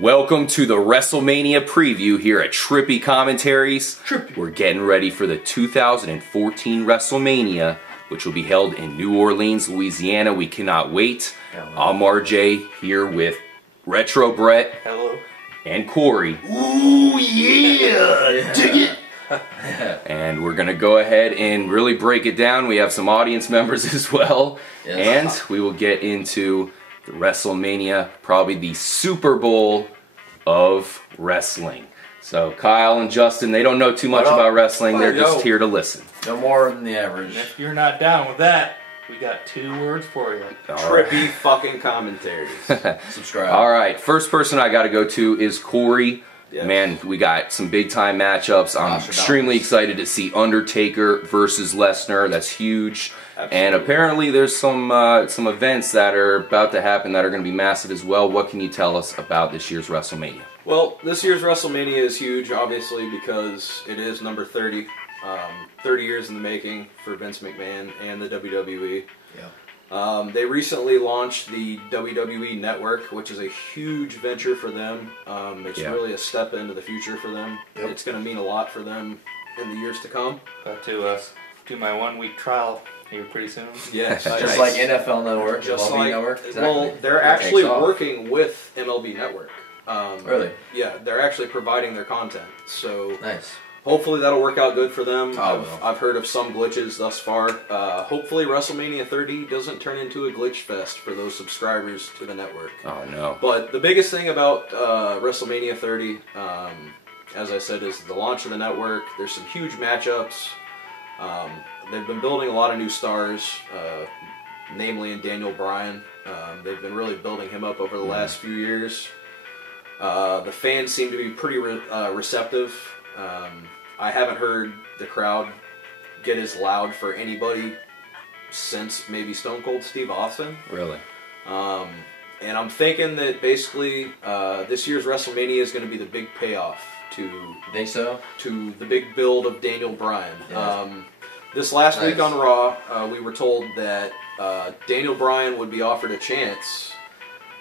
Welcome to the WrestleMania preview here at Trippy Commentaries. Trippy. We're getting ready for the 2014 WrestleMania, which will be held in New Orleans, Louisiana. We cannot wait. I'm RJ here with Retro Brett. Hello. And Cory. Ooh, yeah! Dig it! And we're going to go ahead and really break it down. We have some audience members as well. Yes. And we will get into the WrestleMania, probably the Super Bowl of wrestling. So Kyle and Justin, they don't know too much about wrestling. They're just here to listen. No more than the average. And if you're not down with that, we got 2 words for you. Trippy fucking commentaries. Subscribe. All right, first person I got to go to is Cory. Yes. Man, we got some big time matchups. I'm extremely excited to see Undertaker versus Lesnar. That's huge. Absolutely. And apparently there's some events that are about to happen that are going to be massive as well. What can you tell us about this year's WrestleMania? Well, this year's WrestleMania is huge, obviously, because it is number 30. 30 years in the making for Vince McMahon and the WWE. Yeah. They recently launched the WWE Network, which is a huge venture for them. It's really a step into the future for them. Yep. It's going to mean a lot for them in the years to come. About to do my 1-week trial here pretty soon. Yes. Just like NFL Network, just MLB like, Network. Exactly. Well, they're actually working with MLB Network. Really? Yeah, they're actually providing their content. So nice. Hopefully that'll work out good for them. Oh, I've heard of some glitches thus far. Hopefully WrestleMania 30 doesn't turn into a glitch fest for those subscribers to the network. Oh, no. But the biggest thing about WrestleMania 30, as I said, is the launch of the network. There's some huge matchups. They've been building a lot of new stars, namely in Daniel Bryan. They've been really building him up over the last few years. The fans seem to be pretty receptive. I haven't heard the crowd get as loud for anybody since maybe Stone Cold Steve Austin. Really? And I'm thinking that basically this year's WrestleMania is going to be the big payoff to to the big build of Daniel Bryan. Yeah. This last week on Raw, we were told that Daniel Bryan would be offered a chance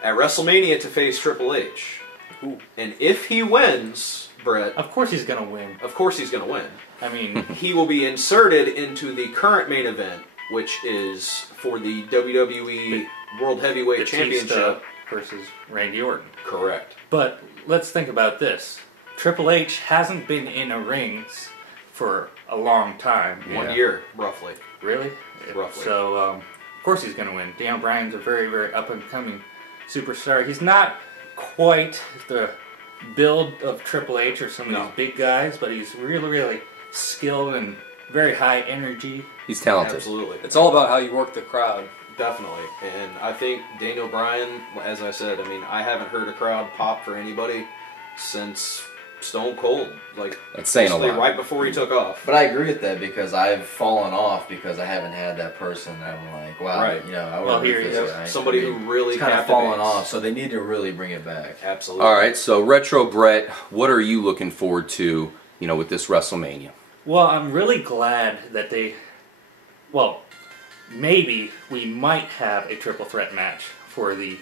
at WrestleMania to face Triple H. Ooh. And if he wins, Brett... Of course he's going to win. Of course he's going to win. I mean... he will be inserted into the current main event, which is for the WWE World Heavyweight Championship. Versus Randy Orton. Correct. But let's think about this. Triple H hasn't been in a ring for a long time. 1 year, roughly. Really? Roughly. So, of course he's going to win. Daniel Bryan's a very, very up-and-coming superstar. He's not quite the build of Triple H or some of these big guys, but he's really, really skilled and very high energy. He's talented. Absolutely. It's all about how you work the crowd. Definitely. And I think Daniel Bryan, as I said, I mean, I haven't heard a crowd pop for anybody since Stone Cold. Like, that's saying a lot. Right before he took off. But I agree with that because I've fallen off because I haven't had that person that I'm like, wow, you know, I would here you go. Somebody who really kind of fallen off, so they need to really bring it back. Absolutely. All right, so Retro Brett, what are you looking forward to, you know, with this WrestleMania? Well, I'm really glad that maybe we might have a triple threat match for the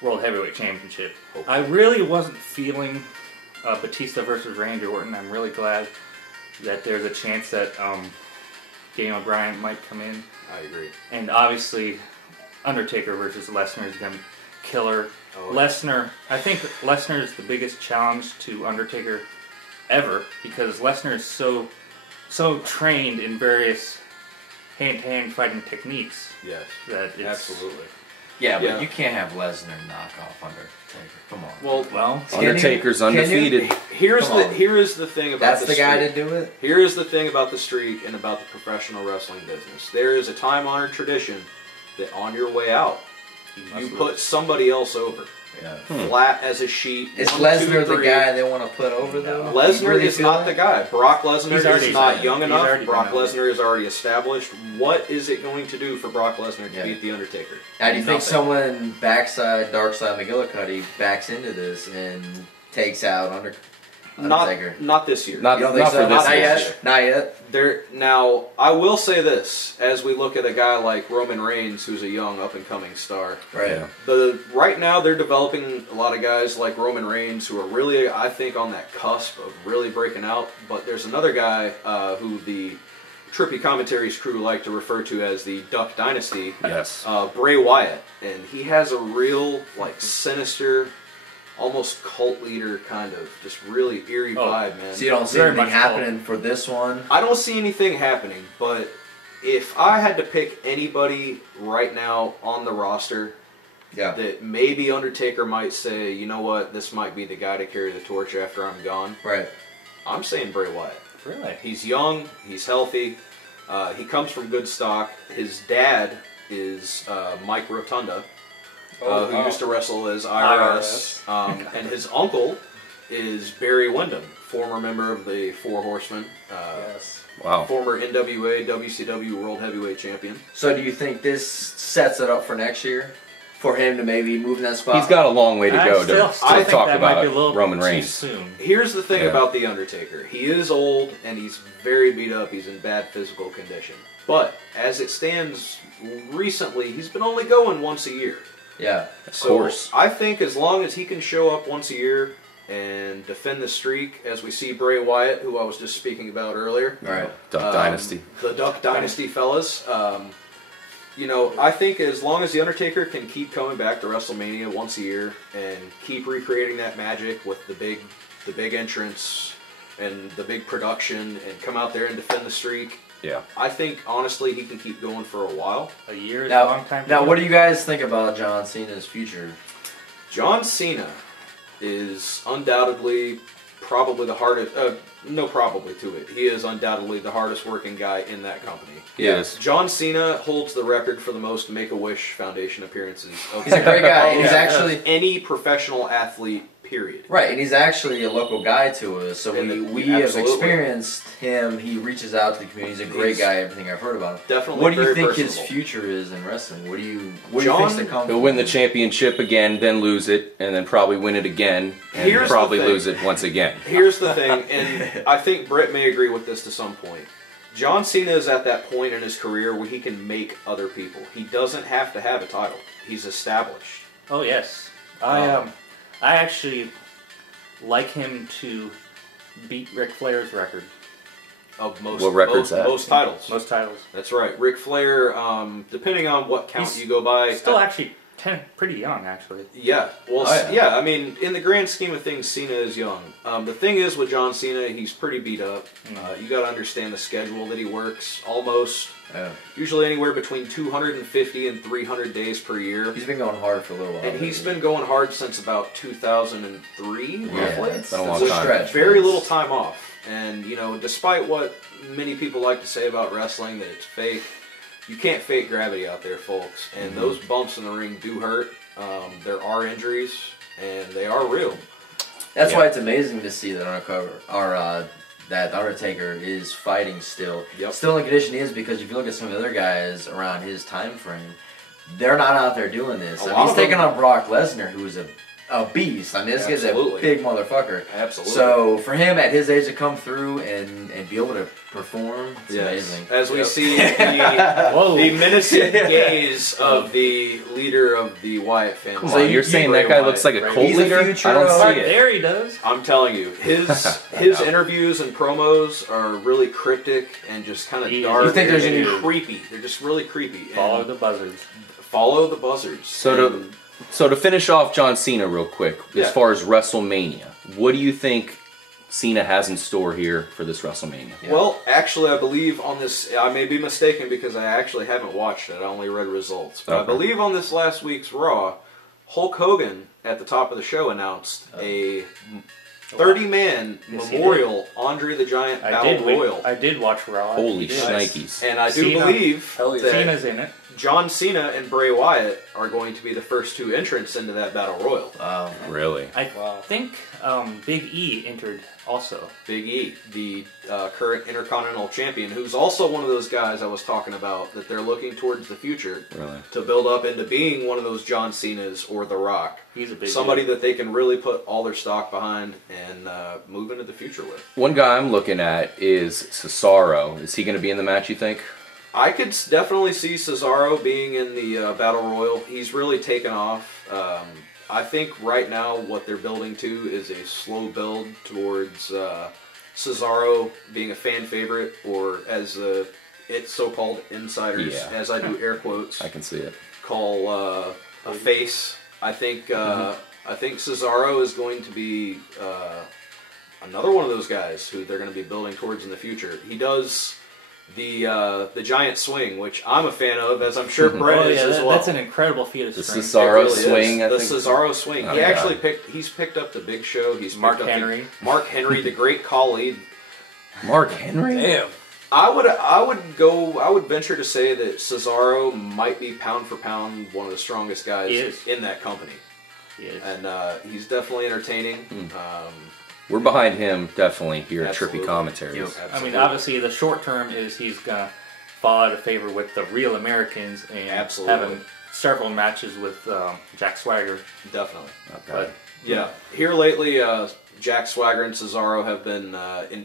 World Heavyweight Championship. I really wasn't feeling Batista versus Randy Orton. I'm really glad that there's a chance that Daniel Bryan might come in. I agree. And obviously, Undertaker versus Lesnar is going to be killer. Oh, Lesnar, I think Lesnar is the biggest challenge to Undertaker ever because Lesnar is so trained in various hand-to-hand fighting techniques. Yes, that it's, absolutely. Yeah, but you can't have Lesnar knock off Undertaker. Come on. Well, Undertaker's undefeated. Here is the thing about that's the guy to do it. Here is the thing about the streak and about the professional wrestling business. There is a time-honored tradition that on your way out, you put somebody else over. Yeah. Flat as a sheet. Is Lesnar the guy they want to put over, though? Lesnar is not the guy. Brock Lesnar is not young enough. Brock Lesnar is already established. What is it going to do for Brock Lesnar to beat The Undertaker? Now, do you think someone backside, dark side McGillicuddy backs into this and takes out Undertaker? Not this year. Not, You don't think not so? for this Not year. yet. Not yet. Now, I will say this: as we look at a guy like Roman Reigns, who's a young, up-and-coming star, Right. Yeah. Right now they're developing a lot of guys like Roman Reigns who are really, I think, on that cusp of really breaking out. But there's another guy who the Trippy commentaries crew like to refer to as the Duck Dynasty. Yes. Bray Wyatt, and he has a real sinister, almost cult leader kind of just really eerie vibe, man. So you don't see Very anything much happening for this one? I don't see anything happening, but if I had to pick anybody right now on the roster Yeah. that maybe Undertaker might say, you know what, this might be the guy to carry the torch after I'm gone, Right. I'm saying Bray Wyatt. Really? He's young, he's healthy, he comes from good stock. His dad is Mike Rotunda, who used to wrestle as IRS. And his uncle is Barry Windham, former member of the Four Horsemen, Yes. Wow. former NWA, WCW World Heavyweight Champion. So do you think this sets it up for next year? For him to maybe move in that spot? He's got a long way to I go still to think talk that might be a about little Roman too Reigns. soon. Here's the thing Yeah. about The Undertaker. He is old and he's very beat up. He's in bad physical condition. But as it stands recently, he's been only going once a year. Yeah. Of So course. I think as long as he can show up once a year and defend the streak, as we see Bray Wyatt, who I was just speaking about earlier. Right. Duck Dynasty. The Duck Dynasty fellas. I think as long as The Undertaker can keep coming back to WrestleMania once a year and keep recreating that magic with the big entrance and the big production and come out there and defend the streak, Yeah. I think honestly he can keep going for a while. A year is a long time. Now, what do you guys think about John Cena's future? John Cena is undoubtedly probably the hardest. No probably to it. He is undoubtedly the hardest working guy in that company. Yes. John Cena holds the record for the most Make-A-Wish Foundation appearances. Of He's a great guy. He's actually any professional athlete. Period. right, and he's actually a local guy to us. So we have Absolutely. experienced him. He reaches out to the community. He's a great guy. Everything I've heard about him. Definitely. What do you very think personable. his future is in wrestling? What do you John- think's to come? He'll from win the him? championship again, then lose it, and then probably win it again, and Here's the probably thing. lose it once again. Here's the thing, and I think Brett may agree with this to some point. John Cena is at that point in his career where he can make other people. He doesn't have to have a title. He's established. Oh yes, I actually like him to beat Ric Flair's record. Of most, What record's that? most titles. Most titles. That's right. Ric Flair, depending on what count He's you go by. Still actually pretty young, actually. Yeah. Well, Oh, yeah. yeah. I mean, in the grand scheme of things, Cena is young. The thing is with John Cena, he's pretty beat up. You got to understand the schedule that he works. Almost, Yeah. usually anywhere between 250 and 300 days per year. He's been going hard for a little while. And he's been going hard since about 2003, Yeah, roughly. it's been a long it's time. stretch. Very man. little time off. And, despite what many people like to say about wrestling, that it's fake, you can't fake gravity out there, folks. And those bumps in the ring do hurt. There are injuries, and they are real. That's Yeah. why it's amazing to see that that Undertaker is fighting still. Yep. Still in the condition he is, because if you look at some of the other guys around his time frame, they're not out there doing this. A I mean, lot he's of them- taking on Brock Lesnar, who's a beast. I mean, this guy's a Absolutely. big motherfucker. Absolutely. So for him at his age to come through and be able to perform, it's Yes. amazing. As we Yep. see the Whoa. menacing gaze of the leader of the Wyatt family. So you're saying that guy looks like a cult He's the leader? future I don't of- see it. There he does. I'm telling you, his interviews and promos are really cryptic and just kind of You dark. think there's and any- creepy? They're just really creepy. Follow And the buzzards. follow the buzzards. So to finish off John Cena real quick, Yeah. as far as WrestleMania, what do you think Cena has in store here for this WrestleMania? Yeah. Well, actually, I believe on this, I may be mistaken because I actually haven't watched it. I only read results. But I Okay. believe on this last week's Raw, Hulk Hogan at the top of the show announced a 30-man Yes, he Memorial Andre the Giant Battle Royal. I did watch Raw. Holy He did. shnikes. And I do Cena. believe Hell yeah. that Cena's in it. John Cena and Bray Wyatt are going to be the first two entrants into that Battle Royal. Wow. Really? I Wow. think Big E entered also. Big E, the current Intercontinental Champion, who's also one of those guys I was talking about that they're looking towards the future Really? to build up into being one of those John Cena's or The Rock. He's a big Somebody deal. that they can really put all their stock behind and move into the future with. One guy I'm looking at is Cesaro. Is he going to be in the match, you think? I could definitely see Cesaro being in the Battle Royal. He's really taken off. I think right now what they're building to is a slow build towards Cesaro being a fan favorite, or as it's so-called insiders, as I do air quotes. I can see it. Call a face. I think Cesaro is going to be another one of those guys who they're going to be building towards in the future. He does the giant swing, which I'm a fan of, as I'm sure Brett is as well. That's an incredible feat of the strength. Cesaro swing. The Cesaro swing. He actually picked up the Big Show. He's Mark Henry. Mark Henry, the great Khali. Mark Henry. Damn. I would venture to say that Cesaro might be pound for pound one of the strongest guys in that company. He is. And he's definitely entertaining. We're behind him definitely here at Trippy Absolutely. Commentaries. Yep. I mean, obviously, the short term is he's gonna fall out of favor with the real Americans and having several matches with Jack Swagger. Definitely. But yeah, here lately, Jack Swagger and Cesaro have been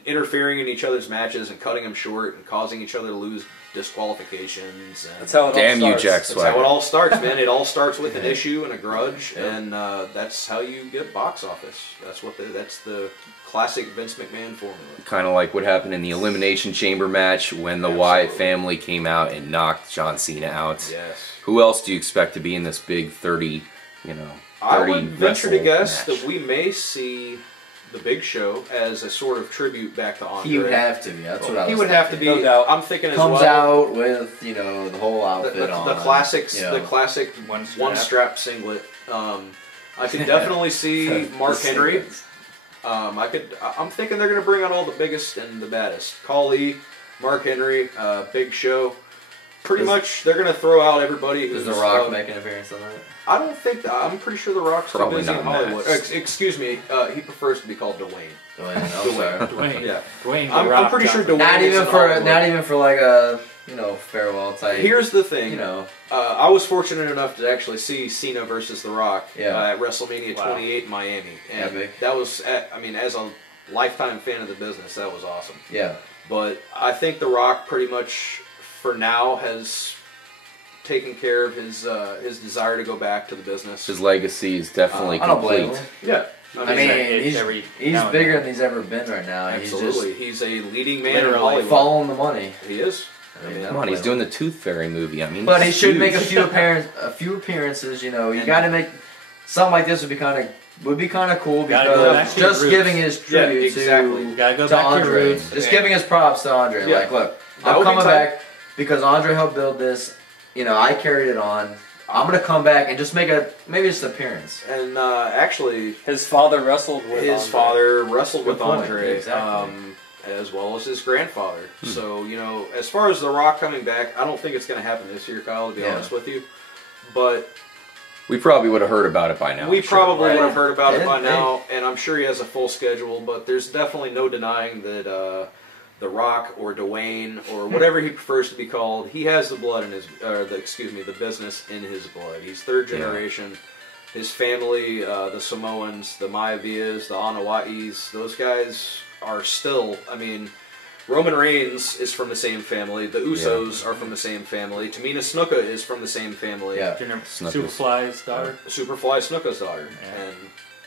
interfering in each other's matches and cutting them short and causing each other to lose disqualifications. And That's how it Damn all you, starts. Jack that's Swagger. how it all starts, man. It all starts with an issue and a grudge, and that's how you get box office. That's the classic Vince McMahon formula. Kind of like what happened in the Elimination Chamber match when the Wyatt family came out and knocked John Cena out. Yes. Who else do you expect to be in this big 30, 30 I would venture to guess match? that we may see the Big Show as a sort of tribute back to Andre. He would have to be. That's what I was He would have to be. No doubt. I'm thinking as Comes well. out with, the whole outfit on. The classics, you know. the classic One one strap singlet. I could definitely see Mark Henry. I'm thinking they're going to bring out all the biggest and the baddest. Khali, Mark Henry, Big Show. Pretty much, they're going to throw out everybody. Does who's, The Rock make an appearance on that? I don't think. I'm pretty sure The Rock's too Probably busy in not Hollywood. Max. Excuse me. He prefers to be called Dwayne. Dwayne. Yeah. Dwayne. I'm pretty sure Dwayne. Not is even in for Hollywood. like a farewell type. Here's the thing. You know. I was fortunate enough to actually see Cena versus The Rock Yeah. at WrestleMania 28 in Miami, and Epic. that was, as a lifetime fan of the business, that was awesome. Yeah. But I think The Rock pretty much, for now, has taken care of his desire to go back to the business. His legacy is definitely I don't blame complete. him. Yeah. I mean, it's he's bigger than he's ever been right now. Absolutely. He's a leading man in Literally Hollywood. following the money. He is. I mean, Come on, he's doing the Tooth Fairy movie. I mean, But he he's should huge. make a few appearances. You got to make something like this would be kind of cool Gotta go back because to your just roots. giving his tribute exactly. You gotta go to back to your Andre. roots. Just giving his props to Andre. Yeah. Like, look, That I'm would be coming tight. back because Andre helped build this. I carried it on. I'm gonna come back and just make maybe just an appearance. And actually, His father wrestled with his Andre. father wrestled Good with point. Andre, Exactly. as well as his grandfather. So, as far as The Rock coming back, I don't think it's going to happen this year, Kyle, to be honest with you. But We probably would have heard about it by now. we I'm sure. probably Right. would have heard about it Yeah, by they- now, and I'm sure he has a full schedule, but there's definitely no denying that The Rock or Dwayne or whatever he prefers to be called, he has the blood in his, the business in his blood. He's third generation. His family, the Samoans, the Maiavias, the Anawais, those guys are still, Roman Reigns is from the same family. The Usos are from the same family. Tamina Snuka is from the same family. Yeah. Superfly's daughter. Superfly Snuka's daughter. Yeah. And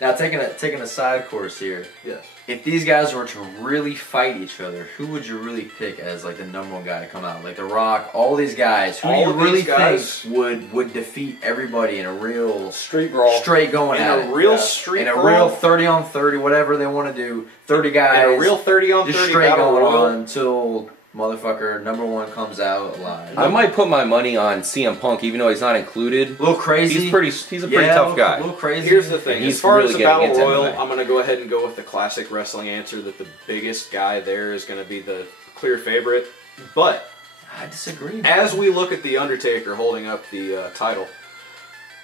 Now taking a side course here. yes. If these guys were to really fight each other, who would you really pick as like the number one guy to come out? Like The Rock, all these guys. Who All do of you really these guys- think would defeat everybody in a real Street brawl. straight going In at a it? real street in a brawl, real 30 on 30, whatever they want to do. 30 guys. in a real 30 on just 30 straight battle going royal. on until motherfucker number one comes out alive. I might put my money on CM Punk, even though he's not included. A little crazy. He's a pretty tough guy. A little crazy. Here's the thing. And he's As far really as the getting Battle into Royal, MMA. I'm going to go ahead and go with the classic wrestling answer that the biggest guy there is going to be the clear favorite. But I disagree. as we look at The Undertaker holding up the title,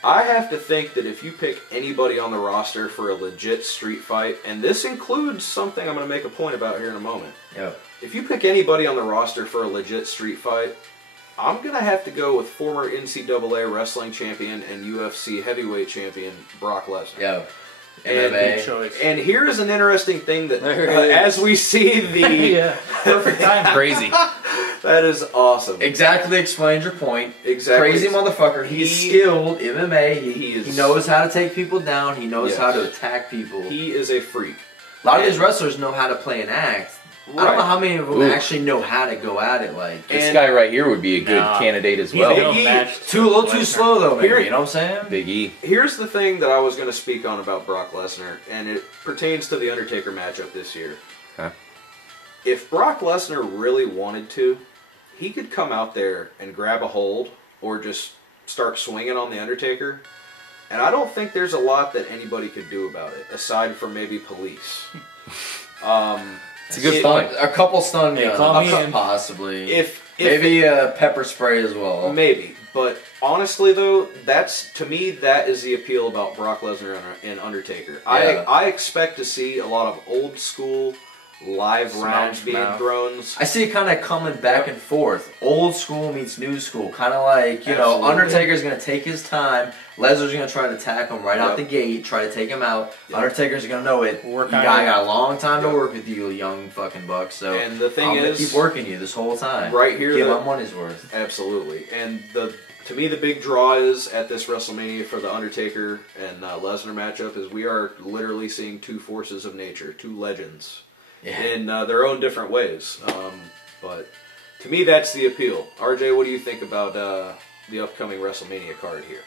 I have to think that if you pick anybody on the roster for a legit street fight, and this includes something I'm going to make a point about here in a moment. Yep. If you pick anybody on the roster for a legit street fight, I'm going to have to go with former NCAA wrestling champion and UFC heavyweight champion Brock Lesnar. Yeah. MMA. And here is an interesting thing that, as we see the perfect time, Crazy. That is awesome. Exactly explains your point. Exactly. Crazy motherfucker. He's skilled MMA. He knows how to take people down. He knows how to attack people. He is a freak. A lot of these wrestlers know how to play an act. I don't know how many of them actually know how to go at it. Like this guy right here would be a good candidate as well. A little too slow though, maybe. You know what I'm saying? Big E. Here's the thing that I was going to speak on about Brock Lesnar, and it pertains to the Undertaker matchup this year. Okay. If Brock Lesnar really wanted to, he could come out there and grab a hold or just start swinging on the Undertaker. And I don't think there's a lot that anybody could do about it, aside from maybe police. It's a good point. A couple stun guns, possibly. Maybe a pepper spray as well. Maybe. But honestly, though, to me, that is the appeal about Brock Lesnar and Undertaker. Yeah. I expect to see a lot of old school live rounds being thrown. I see it kind of coming back and forth. Old school meets new school. Kind of like, you know, Undertaker's going to take his time. Lesnar's going to try to attack him right out the gate, try to take him out. Undertaker's going to know it. You got a long time to work with you, young fucking buck. So and the thing I'm going to keep working you this whole time. Right here. Give my money's worth. Absolutely. And to me, the big draw is at this WrestleMania for the Undertaker and Lesnar matchup is we are literally seeing two forces of nature, two legends. In their own different ways. But to me, that's the appeal. RJ, what do you think about the upcoming WrestleMania card here?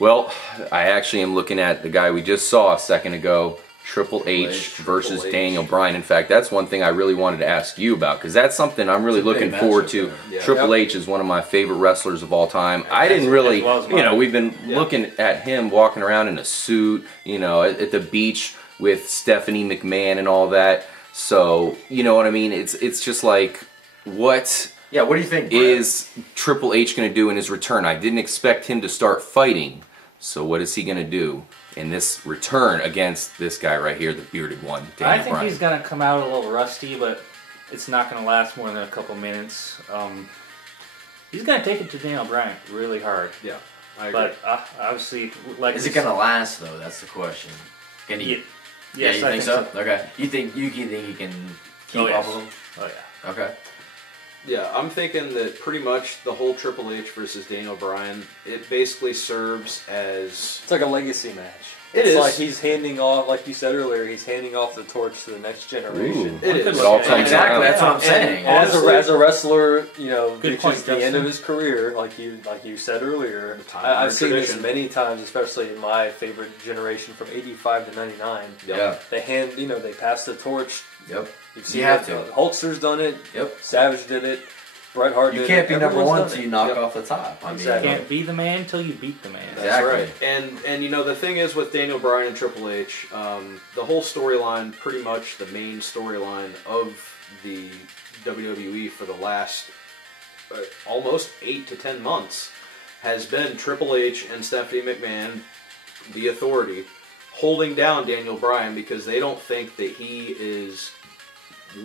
Well, I actually am looking at the guy we just saw a second ago, Triple H versus Daniel Bryan. In fact, that's one thing I really wanted to ask you about, because that's something I'm really looking forward to. Yeah. Triple H is one of my favorite wrestlers of all time. I didn't really, you know, we've been looking at him walking around in a suit, you know, at the beach with Stephanie McMahon and all that. So, you know what I mean? It's just like, what do you think is Triple H going to do in his return? I didn't expect him to start fighting. So what is he going to do in this return against this guy right here, the bearded one, Daniel I think Bryan? He's going to come out a little rusty, but it's not going to last more than a couple minutes. He's going to take it to Daniel Bryan really hard. Yeah, I agree. But obviously, like, is it going to last though? That's the question. Can he? Yes, you think so? Okay. You think he can keep up with him? Oh yeah. Okay. Yeah, I'm thinking that pretty much the whole Triple H versus Daniel Bryan, it basically serves as... It's like a legacy match. It's like he's handing off, like you said earlier, he's handing off the torch to the next generation. It is. It all comes exactly. That's what I'm saying. As a wrestler, you know, reaches the end of his career, like you said earlier. I've seen this many times, especially in my favorite generation from '85 to '99. Yeah. They pass the torch. Yep. You've seen it. Hulkster's done it. Yep. Savage did it. Bret Hart did it. You can't be number one until you knock off the top. I mean, you can't be the man until you beat the man. That's right. And you know, the thing is with Daniel Bryan and Triple H, the whole storyline, pretty much the main storyline of the WWE for the last almost 8 to 10 months has been Triple H and Stephanie McMahon, the Authority, holding down Daniel Bryan because they don't think that he is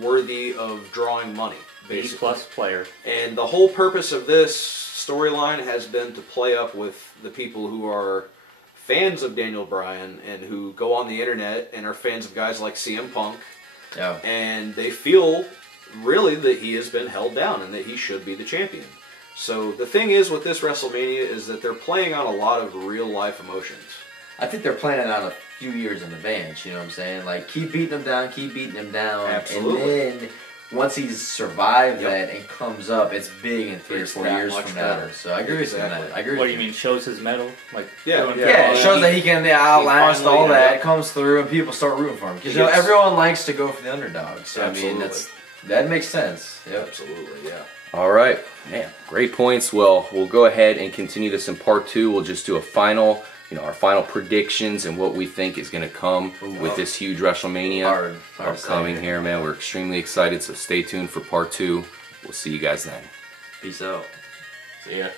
worthy of drawing money. B+ player. And the whole purpose of this storyline has been to play up with the people who are fans of Daniel Bryan and who go on the internet and are fans of guys like CM Punk. Yeah. And they feel really that he has been held down and that he should be the champion. So the thing is with this WrestleMania is that they're playing on a lot of real life emotions. I think they're planning on a few years in advance, you know what I'm saying? Like, keep beating them down, keep beating them down. Absolutely. And then once he's survived that and comes up, it's big in 3 or 4 years from now. So I agree with that. I agree. What do you mean? Shows his mettle? Like it shows that he can outlast all that. Comes through and people start rooting for him because everyone likes to go for the underdog. So absolutely. I mean that makes sense. Yep. Absolutely, yeah. All right, man, great points. Well, we'll go ahead and continue this in part 2. We'll just do a final. Our final predictions and what we think is going to come with this huge WrestleMania upcoming here, man. We're extremely excited, so stay tuned for part 2. We'll see you guys then. Peace out. See ya.